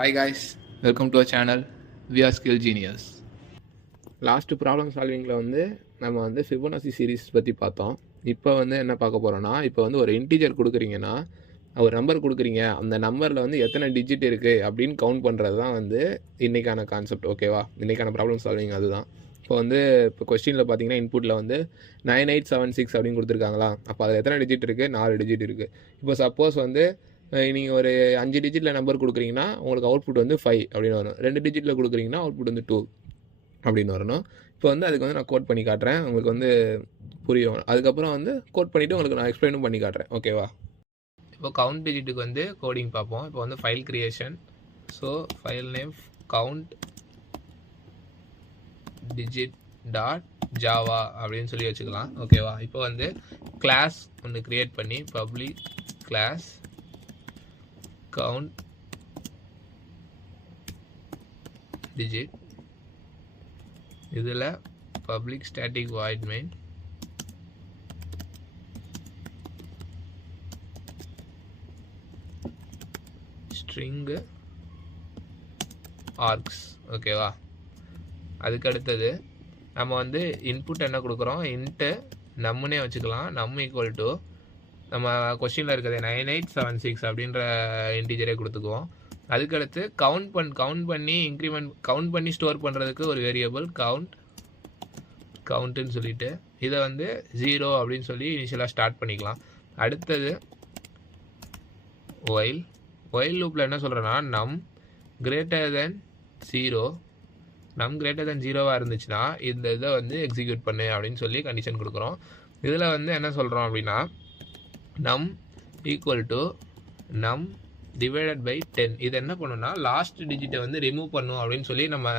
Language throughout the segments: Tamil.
Hi guys, welcome to our channel. We are Skill Genius. Last problem சால்விங்கில் நம்ம ஃபிபோனாசி சீரீஸ் பற்றி பார்த்தோம். இப்போ என்ன பார்க்க போகிறோன்னா, இப்போ ஒரு இன்டீஜர் கொடுக்குறீங்கன்னா, ஒரு நம்பர் கொடுக்குறீங்க, அந்த நம்பரில் எத்தனை டிஜிட் இருக்குது அப்படின்னு கவுண்ட் பண்ணுறது தான் இன்றைக்கான கான்செப்ட். ஓகேவா? இன்றைக்கான ப்ராப்ளம் சால்விங் அதுதான். இப்போ கொஸ்டினில் பார்த்தீங்கன்னா, இன்புட்டில் 9876 அப்படின்னு கொடுத்துருக்காங்களா? அப்போ அதில் எத்தனை டிஜிட் இருக்குது? 4 டிஜிட் இருக்குது. இப்போ சப்போஸ் நீங்கள் ஒரு 5 டிஜிட்டில் நம்பர் கொடுக்குறீங்கன்னா உங்களுக்கு அவுட்புட் 5 அப்படின்னு வரும். 2 டிஜிட்டில் கொடுக்குறீங்கன்னா அவுட்புட் 2 அப்படின்னு வரணும். இப்போ அதுக்கு நான் கோட் பண்ணி காட்டுறேன், உங்களுக்கு புரியும். அதுக்கப்புறம் கோட் பண்ணிவிட்டு உங்களுக்கு நான் எக்ஸ்பிளைனும் பண்ணி காட்டுறேன். ஓகேவா? இப்போ கவுண்ட் டிஜிட்டுக்கு கோடிங் பார்ப்போம். இப்போ file creation. So file name count digit dot Java அப்படின்னு சொல்லி வச்சுக்கலாம். ஓகேவா? இப்போ கிளாஸ் ஒன்று க்ரியேட் பண்ணி பப்ளிக் கிளாஸ் count digit இதில் public static void main string args. ஓகேவா? அதுக்கு அடுத்தது நம்ம இன்புட் என்ன கொடுக்குறோம், int நம்மனே வச்சுக்கலாம். நம் ஈக்குவல் டு நம்ம கொஸ்டினில் இருக்கிறது 9876 அப்படின்ற இன்டீஜரே கொடுத்துக்குவோம். அதுக்கடுத்து கவுண்ட் பண்ணி இன்க்ரிமெண்ட் கவுண்ட் பண்ணி ஸ்டோர் பண்ணுறதுக்கு ஒரு வேரியபிள் கவுண்ட்டுன்னு சொல்லிட்டு இதை 0 அப்படின்னு சொல்லி இனிஷியலாக ஸ்டார்ட் பண்ணிக்கலாம். அடுத்தது ஒயில் லூப்பில் என்ன சொல்கிறேன்னா, நம் கிரேட்டர் தென் 0 இருந்துச்சுன்னா இந்த இதை எக்ஸிக்யூட் பண்ணு அப்படின்னு சொல்லி கண்டிஷன் கொடுக்குறோம். இதில் என்ன சொல்கிறோம் அப்படின்னா, num equal to num divided by 10. இது என்ன பண்ணுன்னா, லாஸ்ட் டிஜிட்டை ரிமூவ் பண்ணும் அப்படின்னு சொல்லி நம்ம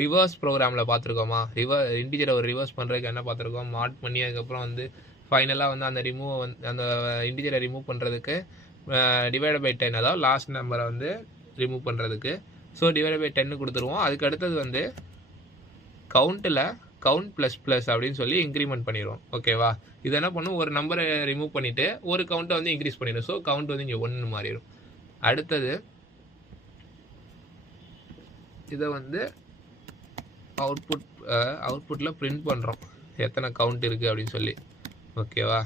ரிவர்ஸ் ப்ரோக்ராமில் பார்த்துருக்கோமா? இன்டிஜரை ஒரு ரிவர்ஸ் பண்ணுறதுக்கு என்ன பார்த்துருக்கோம், மாட் பண்ணி அதுக்கப்புறம் ஃபைனலாக அந்த அந்த இன்டிஜரை ரிமூவ் பண்ணுறதுக்கு டிவைட் பை 10, அதாவது லாஸ்ட் நம்பரை ரிமூவ் பண்ணுறதுக்கு. ஸோ டிவைட் பை 10 கொடுத்துருவோம். அதுக்கு அடுத்தது கவுண்ட்டில் கவுண்ட் ப்ளஸ் அப்படின்னு சொல்லி இன்க்ரிமெண்ட் பண்ணிடுவோம். ஓகேவா? இது என்ன பண்ணும், ஒரு நம்பரை ரிமூவ் பண்ணிவிட்டு ஒரு கவுண்ட்டை இன்க்ரீஸ் பண்ணிடும். ஸோ கவுண்ட் இங்கே 1 மாறிடும். அடுத்தது இதை அவுட்புட்டில் பிரிண்ட் பண்ணுறோம், எத்தனை கவுண்ட் இருக்குது அப்படின்னு சொல்லி. ஓகேவா?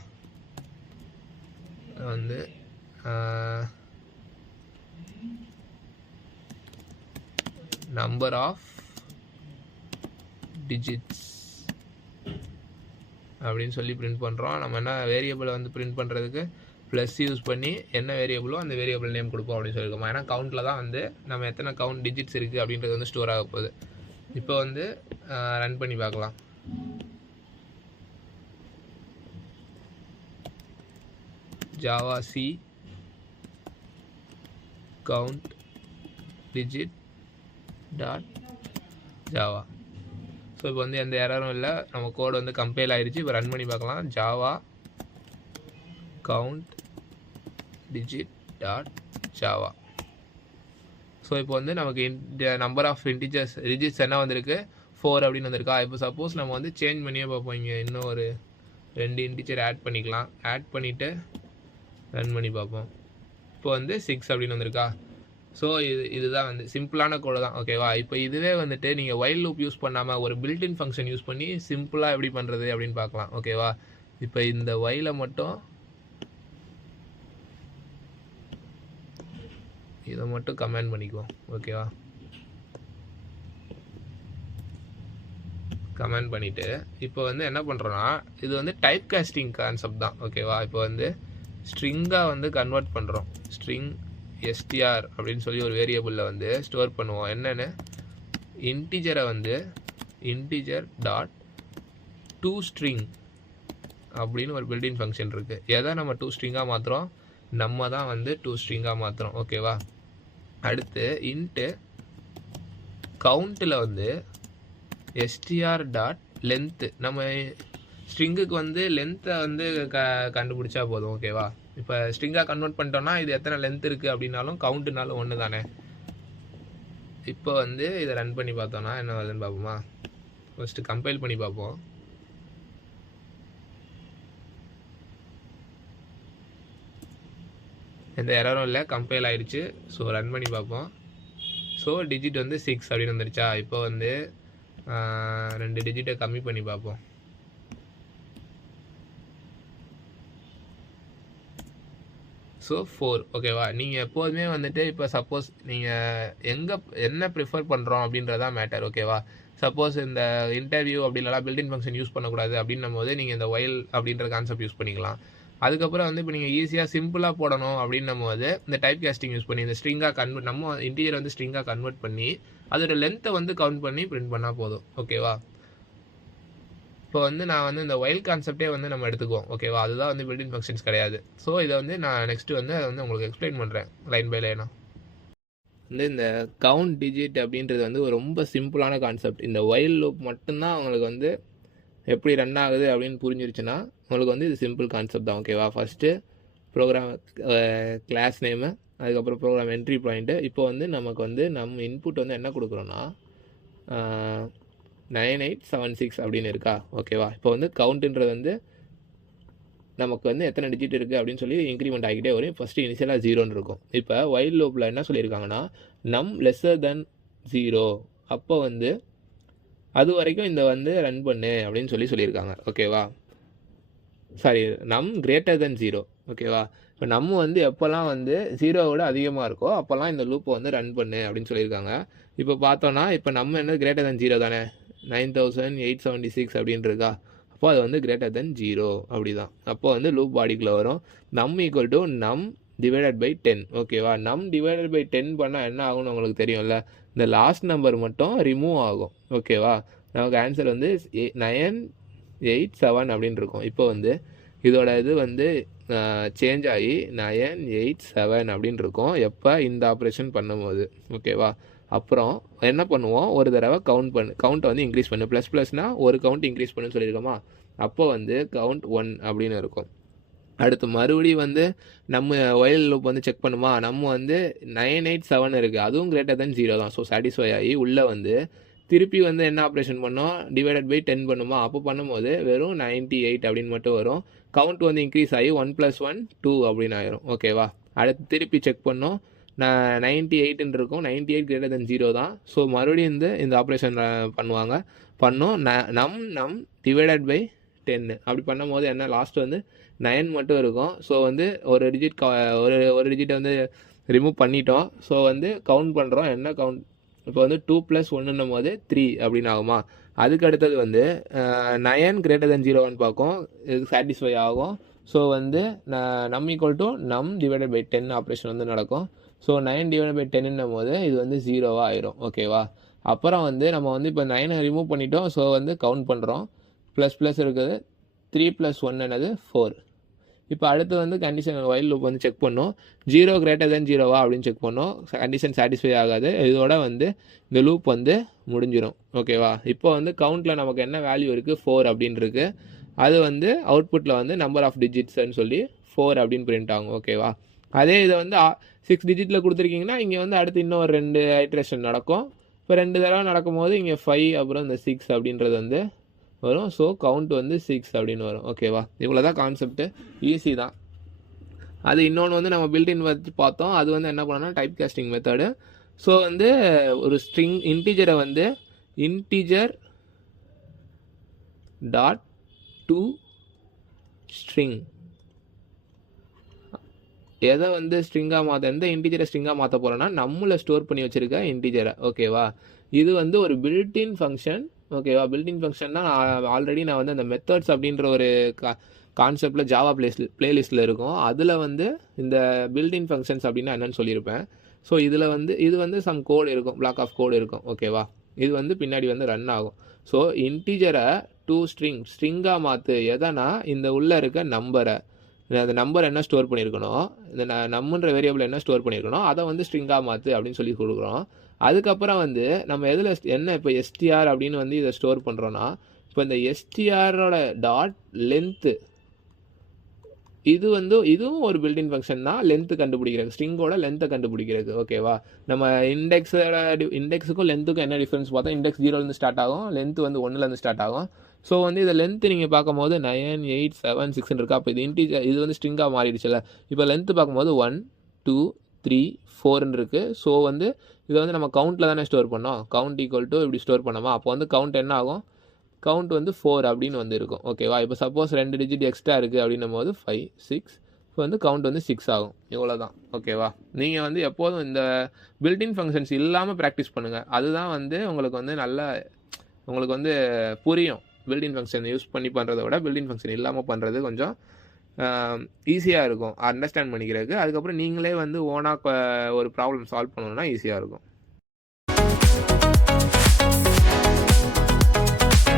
நம்பர் ஆஃப் டிஜிட்ஸ் அப்படின்னு சொல்லி பிரிண்ட் பண்ணுறோம். நம்ம என்ன வேரியபிளை பிரிண்ட் பண்ணுறதுக்கு ப்ளஸ் யூஸ் பண்ணி என்ன வேரியபிளோ அந்த வேரியபிள் நேம் கொடுப்போம் அப்படின்னு சொல்லியிருக்கோம். ஏன்னா கவுண்ட்டில் தான் நம்ம எத்தனை கவுண்ட் டிஜிட்ஸ் இருக்குது அப்படின்றது ஸ்டோர் ஆக போகுது. இப்போ ரன் பண்ணி பார்க்கலாம். Java C count digit dot Java. So இப்போ எந்த எரரும் இல்லை, நம்ம கோடு கம்பைல் ஆகிடுச்சு. இப்போ ரன் பண்ணி பார்க்கலாம். Java count digit dot Java. So இப்போ நமக்கு நம்பர் ஆஃப் டிஜிட்ஸ் என்ன வந்திருக்கு, 4 அப்படின்னு வந்திருக்கா. இப்போ சப்போஸ் நம்ம சேஞ்ச் பண்ணியே பார்ப்போம். இங்கே இன்னும் ஒரு 2 இன்டிஜர் ஆட் பண்ணிக்கலாம். ஆட் பண்ணிவிட்டு ரன் பண்ணி பார்ப்போம். இப்போ 6 அப்படின்னு வந்திருக்கா. ஸோ இதுதான் சிம்பிளான கோடு தான். ஓகேவா? இப்போ இதுவே நீங்கள் ஒயில் லூப் யூஸ் பண்ணாமல் ஒரு பில்டின் ஃபங்க்ஷன் யூஸ் பண்ணி சிம்பிளாக எப்படி பண்ணுறது அப்படின்னு பார்க்கலாம். ஓகேவா? இப்போ இந்த ஒயிலை மட்டும் இதை மட்டும் கமெண்ட் பண்ணிக்குவோம். ஓகேவா? கமெண்ட் பண்ணிவிட்டு இப்போ என்ன பண்ணுறோன்னா, இது டைப் காஸ்டிங் கான்செப்ட் தான். ஓகேவா? இப்போ ஸ்ட்ரிங்காக கன்வெர்ட் பண்ணுறோம். ஸ்ட்ரிங் str அப்படின்னு சொல்லி ஒரு வேரியபிளில் ஸ்டோர் பண்ணுவோம். என்னென்னு, இன்டிஜரை இன்டிஜர் டாட் டூ ஸ்ட்ரிங் அப்படின்னு ஒரு பில்டின் ஃபங்க்ஷன் இருக்குது. எதை நம்ம 2 ஸ்ட்ரிங்காக மாற்றுறோம், நம்ம தான் 2 ஸ்ட்ரிங்காக மாற்றுறோம். ஓகேவா? அடுத்து இன்ட்டு கவுண்ட்டில் str டாட் லென்த்து, நம்ம ஸ்ட்ரிங்குக்கு லென்த்தை கண்டுபிடிச்சா போதும். ஓகேவா? இப்போ ஸ்ட்ரிங்காக கன்வெர்ட் பண்ணிட்டோம்னா இது எத்தனை லென்த் இருக்குது அப்படின்னாலும் கவுண்ட்டுனாலும் ஒன்று தானே. இப்போ இதை ரன் பண்ணி பார்த்தோன்னா என்ன வருதுன்னு பார்ப்போமா? ஃபஸ்ட்டு கம்பைல் பண்ணி பார்ப்போம். எந்த எரரும் இல்லை, கம்பைல் ஆயிடுச்சு. ஸோ ரன் பண்ணி பார்ப்போம். ஸோ டிஜிட் வந்து 6 அப்படின்னு வந்துருச்சா. இப்போ வந்து 2 டிஜிட்டை கம்மி பண்ணி பார்ப்போம். ஸோ 4 ஓகேவா. நீங்கள் எப்போதுமே வந்துட்டு இப்போ சப்போஸ் நீங்கள் என்ன ப்ரிஃபர் பண்ணுறோம் அப்படின்றதான் மேட்டர் ஓகேவா. சப்போஸ் இந்த இன்டர்வியூ அப்படி இல்லைனா பில்டிங் ஃபங்க்ஷன் யூஸ் பண்ணக்கூடாது அப்படின்னும் போது நீங்கள் இந்த ஒயில் அப்படின்ற கான்செப்ட் யூஸ் பண்ணிக்கலாம். அதுக்கப்புறம் வந்து இப்போ நீங்கள் ஈஸியாக சிம்பிளாக போடணும் அப்படின்னும் போது இந்த டைப் கேஸ்டிங் யூஸ் பண்ணி இந்த ஸ்ட்ரிங்காக கன்வெர்ட் நம்ம இன்டீஜர் வந்து ஸ்ட்ரிங்காக கன்வெர்ட் பண்ணி அதோட லென்த்தை வந்து கவுண்ட் பண்ணி பிரிண்ட் பண்ணால் போதும் ஓகேவா. இப்போ வந்து நான் வந்து இந்த ஒயில் கான்செப்டே வந்து நம்ம எடுத்துக்குவோம் ஓகேவா. அதுதான் வந்து பில்டிங் ஃபங்க்ஷன்ஸ் கிடையாது. ஸோ இதை வந்து நான் நெக்ஸ்ட்டு வந்து அதை வந்து உங்களுக்கு எக்ஸ்பிளைன் பண்ணுறேன் லைன் பை லைனாக. வந்து இந்த கவுண்ட் டிஜிட் அப்படின்றது வந்து ஒரு ரொம்ப சிம்பிளான கான்செப்ட். இந்த ஒயில் லூப் மட்டும்தான் உங்களுக்கு வந்து எப்படி ரன் ஆகுது அப்படின்னு புரிஞ்சிருச்சுன்னா உங்களுக்கு வந்து இது சிம்பிள் கான்செப்ட் தான் ஓகேவா. ஃபஸ்ட்டு ப்ரோக்ராம் கிளாஸ் நேமு, அதுக்கப்புறம் ப்ரோக்ராம் என்ட்ரி பாயிண்ட்டு. இப்போ வந்து நமக்கு வந்து நம்ம இன்புட் வந்து என்ன கொடுக்குறோன்னா 9876 அப்படின்னு இருக்கா ஓகேவா. இப்போ வந்து கவுண்ட்டுன்றது வந்து நமக்கு வந்து எத்தனை டிஜிட் இருக்குது அப்படின்னு சொல்லி இன்க்ரிமெண்ட் ஆகிக்கிட்டே வரும். ஃபஸ்ட்டு இனிஷியலாக 0ன்னு இருக்கும். இப்போ ஒயில் லூப்பில் என்ன சொல்லியிருக்காங்கன்னா நம் லெஸ்ஸர் தென் 0 அப்போ வந்து அது வரைக்கும் இந்த வந்து ரன் பண்ணு அப்படின்னு சொல்லியிருக்காங்க ஓகேவா. சாரி, நம் கிரேட்டர் தென் 0 ஓகேவா. இப்போ நம்ம வந்து எப்போல்லாம் வந்து 0விட அதிகமாக இருக்கோ அப்போல்லாம் இந்த லூப்பை வந்து ரன் பண்ணு அப்படின்னு சொல்லியிருக்காங்க. இப்போ பார்த்தோன்னா இப்போ நம்ம என்ன கிரேட்டர் தென் 0 தானே, 9876 அப்படின்னு இருக்கா. அப்போ அது வந்து கிரேட்டர் தென் 0 அப்படி தான். அப்போ வந்து லூப் பாடிக்குள்ளே வரும் நம் ஈக்குவல் டு நம் டிவைடட் பை 10 ஓகேவா. நம் டிவைடட் பை 10 பண்ணால் என்ன ஆகும்னு உங்களுக்கு தெரியும்ல, இந்த லாஸ்ட் நம்பர் மட்டும் ரிமூவ் ஆகும் ஓகேவா. நமக்கு ஆன்சர் வந்து 987 அப்படின்னு இருக்கும். இப்போ வந்து இதோட இது வந்து சேஞ்ச் ஆகி 987 அப்படின்னு இருக்கும் எப்போ இந்த ஆப்ரேஷன் பண்ணும்போது ஓகேவா. அப்புறம் என்ன பண்ணுவோம், ஒரு தடவை கவுண்ட்டை வந்து இன்க்ரீஸ் பண்ணு. ++னால் ஒரு கவுண்ட் இன்க்ரீஸ் பண்ணுன்னு சொல்லியிருக்கோமா. அப்போ வந்து கவுண்ட் 1 அப்படின்னு இருக்கும். அடுத்து மறுபடியும் வந்து நம்ம ஒயில் லூப் வந்து செக் பண்ணுமா, நம்ம வந்து 987 இருக்குது, அதுவும் கிரேட்டர் தென் 0 தான். ஸோ சாட்டிஸ்ஃபை ஆகி உள்ளே வந்து திருப்பி வந்து என்ன ஆப்ரேஷன் பண்ணோம், டிவைடட் பை 10 பண்ணுமா. அப்போ பண்ணும்போது வெறும் 98 அப்படின்னு மட்டும் வரும். கவுண்ட் வந்து இன்க்ரீஸ் ஆகி 1 + 1 2 அப்படின்னு ஆயிரும் ஓகேவா. அடுத்து திருப்பி செக் பண்ணோம், 98ன்னு இருக்கும், 98 கிரேட்டர் தென் 0 தான். ஸோ மறுபடியும் இந்த ஆப்ரேஷன் பண்ணோம் நம் டிவைடட் பை 10 அப்படி பண்ணும்போது என்ன லாஸ்ட் வந்து 9 மட்டும் இருக்கும். ஸோ வந்து ஒரு டிஜிட்டை வந்து ரிமூவ் பண்ணிட்டோம். ஸோ வந்து கவுண்ட் பண்ணுறோம், என்ன கவுண்ட் இப்போ வந்து 2 + 1ன்னும் போது 3 அப்படின்னு ஆகுமா. அதுக்கு அடுத்தது வந்து 9 கிரேட்டர் தென் 0 பார்க்கும், இது சாட்டிஸ்ஃபை ஆகும். ஸோ வந்து நம் ஈக்குவல் டு நம் டிவைடட் பை 10 ஆப்ரேஷன் வந்து நடக்கும். ஸோ 9 டிவைடட் பை 10ன்னும் போது இது வந்து 0வாக ஆயிரும் ஓகேவா. அப்புறம் வந்து நம்ம வந்து இப்போ 9 ரிமூவ் பண்ணிட்டோம். ஸோ வந்து கவுண்ட் பண்ணுறோம், ப்ளஸ் இருக்குது, 3 + 1 என்னது 4. இப்போ அடுத்து வந்து கண்டிஷன் ஒயில் லூப் வந்து செக் பண்ணோம், 0 கிரேட்டர் தென் 0வா அப்படின்னு செக் பண்ணோம். கண்டிஷன் சாட்டிஸ்ஃபை ஆகாது. இதோட வந்து இந்த லூப் வந்து முடிஞ்சிடும் ஓகேவா. இப்போ வந்து கவுண்ட்டில் நமக்கு என்ன வேல்யூ இருக்குது, 4 அப்படின்னு இருக்குது. அது வந்து அவுட்புட்டில் வந்து நம்பர் ஆஃப் டிஜிட்ஸ்ன்னு சொல்லி 4 அப்படின்னு பிரிண்ட் ஆகும் ஓகேவா. அதே இதை வந்து 6 டிஜிட்டில் கொடுத்துருக்கீங்கன்னா இங்கே வந்து அடுத்து இன்னும் ஒரு 2 ஐட்ரேஷன் நடக்கும். இப்போ 2 தடவை நடக்கும்போது இங்கே 5 அப்புறம் இந்த 6 அப்படின்றது வந்து வரும். ஸோ கவுண்ட் வந்து 6 அப்படின்னு வரும் ஓகேவா. இவ்வளோ தான் கான்செப்ட்டு, ஈஸி தான். அது இன்னொன்று வந்து நம்ம பில்டின் வச்சு பார்த்தோம், அது வந்து என்ன பண்ணோம்னா டைப் காஸ்டிங் மெத்தடு. ஸோ வந்து ஒரு ஸ்ட்ரிங் இன்டீஜரை வந்து இன்டீஜர் டாட் டு ஸ்ட்ரிங் எதை வந்து ஸ்ட்ரிங்காக எந்த இன்டீஜரை ஸ்ட்ரிங்காக மாற்ற போகிறோன்னா நம்மளை ஸ்டோர் பண்ணி வச்சுருக்க இன்டீஜரை ஓகேவா. இது வந்து ஒரு பில்டின் ஃபங்க்ஷன் ஓகேவா. பில்டின் ஃபங்க்ஷன்னா ஆல்ரெடி நான் வந்து அந்த மெத்தட்ஸ் அப்படின்ற ஒரு கான்செப்டில் ஜாவா பிளேலிஸ்ட்டில் இருக்கும். அதில் வந்து இந்த பில்டின் ஃபங்க்ஷன்ஸ் அப்படின்னா என்னன்னு சொல்லியிருப்பேன். ஸோ இதில் வந்து இது வந்து சம் கோடு இருக்கும், பிளாக் ஆஃப் கோடு இருக்கும் ஓகேவா. இது வந்து பின்னாடி வந்து ரன் ஆகும். ஸோ இன்டீஜரை டு ஸ்ட்ரிங்காக மாற்று எதனா இந்த உள்ளே இருக்க நம்பரை, அந்த நம்பர் என்ன ஸ்டோர் பண்ணியிருக்கணும், இந்த நம்மன்ற வேரியபிள் என்ன ஸ்டோர் பண்ணியிருக்கணும் அதை வந்து ஸ்ட்ரிங்காக மாற்று அப்படின்னு சொல்லி கொடுக்குறோம். அதுக்கப்புறம் வந்து நம்ம எதில் என்ன இப்போ எஸ்டிஆர் அப்படின்னு வந்து இதை ஸ்டோர் பண்ணுறோன்னா, இப்போ இந்த எஸ்டிஆரோட டாட் லென்த்து இது வந்து இதுவும் ஒரு பில்டின் ஃபங்க்ஷன் தான், லென்த்து கண்டுபிடிக்கிறது, ஸ்ட்ரிங்கோட லென்த்தை கண்டுபிடிக்கிறது ஓகேவா. நம்ம இண்டெக்ஸுக்கும் லென்த்துக்கும் என்ன டிஃப்ரென்ஸ் பார்த்தா, இண்டெக்ஸ் 0லேருந்து ஸ்டார்ட் ஆகும், லென்த்து வந்து 1லேருந்து ஸ்டார்ட் ஆகும். ஸோ வந்து இதை லென்த்து நீங்கள் பார்க்கும்போது 9876 இருக்கா. அப்போ இது இன்டீஜர், இது வந்து ஸ்ட்ரிங்காக மாறிடுச்சுல. இப்போ லென்த்து பார்க்கும்போது 1 2 3 4ன்னு இருக்குது. ஸோ வந்து இதை வந்து நம்ம கவுண்ட்டில் தானே ஸ்டோர் பண்ணோம். கவுண்ட் ஈக்குவல் டு இப்படி ஸ்டோர் பண்ணோமா, அப்போ வந்து கவுண்ட் என்ன ஆகும், கவுண்ட் வந்து 4 அப்படின்னு வந்து இருக்கும். ஓகேவா, இப்போ சப்போஸ் 2 டிஜிட் எக்ஸ்ட்ரா இருக்குது அப்படின்னும் போது 5 6, இப்போ வந்து கவுண்ட் வந்து 6 ஆகும். இவ்வளோ தான். ஓகேவா, நீங்கள் வந்து எப்போதும் இந்த பில்டின் ஃபங்க்ஷன்ஸ் இல்லாமல் ப்ராக்டிஸ் பண்ணுங்கள். அதுதான் வந்து உங்களுக்கு வந்து உங்களுக்கு வந்து புரியும். பில்டின் ஃபங்க்ஷன் யூஸ் பண்ணி பண்ணுறதை விட பில்டின் ஃபங்க்ஷன் இல்லாமல் பண்ணுறது கொஞ்சம் ஈஸியாக இருக்கும் அண்டர்ஸ்டாண்ட் பண்ணிக்கிறதுக்கு. அதுக்கப்புறம் நீங்களே வந்து ஓனாக ஒரு ப்ராப்ளம் சால்வ் பண்ணணும்னா ஈஸியாக இருக்கும்.